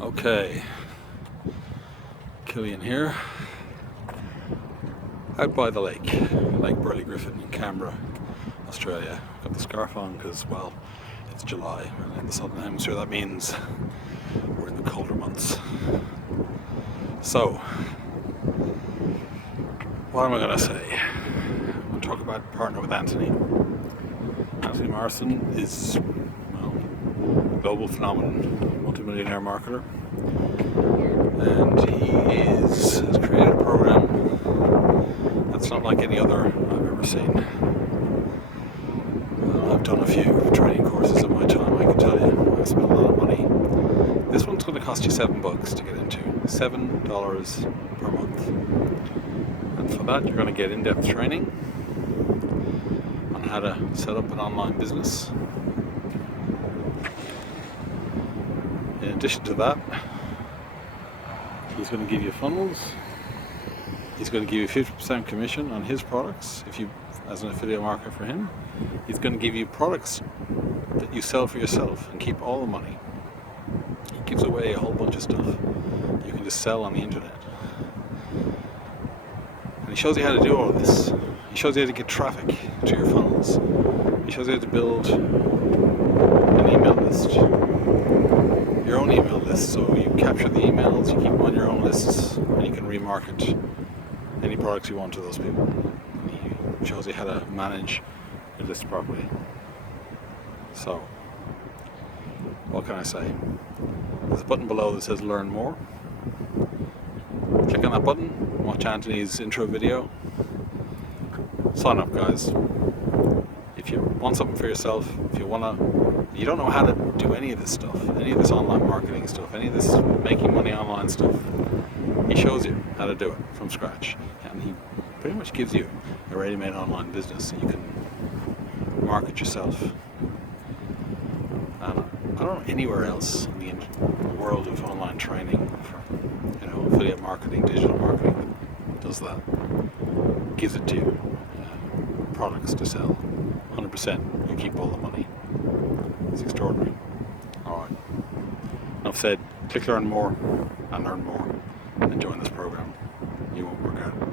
Okay, Killian here, out by the Lake Burley Griffin in Canberra, Australia. Got the scarf on because, well, it's July, and in the Southern Hemisphere that means we're in the colder months. So, what am I going to say? I'm going to talk about Partner with Anthony. Anthony Morrison is, well, a global phenomenon, multimillionaire marketer. And he has created a program that's not like any other I've ever seen. I've done a few training courses in my time, I can tell you. I've spent a lot of money. This one's going to cost you $7 to get into. $7 per month. And for that you're going to get in-depth training on how to set up an online business. In addition to that, he's going to give you funnels. He's going to give you 50% commission on his products if you, as an affiliate marketer for him. He's going to give you products that you sell for yourself and keep all the money. He gives away a whole bunch of stuff you can just sell on the internet. And he shows you how to do all of this. He shows you how to get traffic to your funnels. He shows you how to build an email list. Your own email list, so you capture the emails, you keep them on your own lists, and you can remarket any products you want to those people. And he shows you how to manage your list properly. So, what can I say? There's a button below that says Learn More. Click on that button, watch Anthony's intro video. Sign up, guys. If you want something for yourself, if you don't know how to do any of this stuff, any of this online marketing stuff, any of this making money online stuff, he shows you how to do it from scratch. And he pretty much gives you a ready-made online business that you can market yourself. And I don't know anywhere else in the world of online training for, affiliate marketing, digital marketing that does that. Gives it to you. Products to sell. 100%. You keep all the money. It's extraordinary. Alright. Enough said. Click Learn More and learn more and join this program. You won't regret it.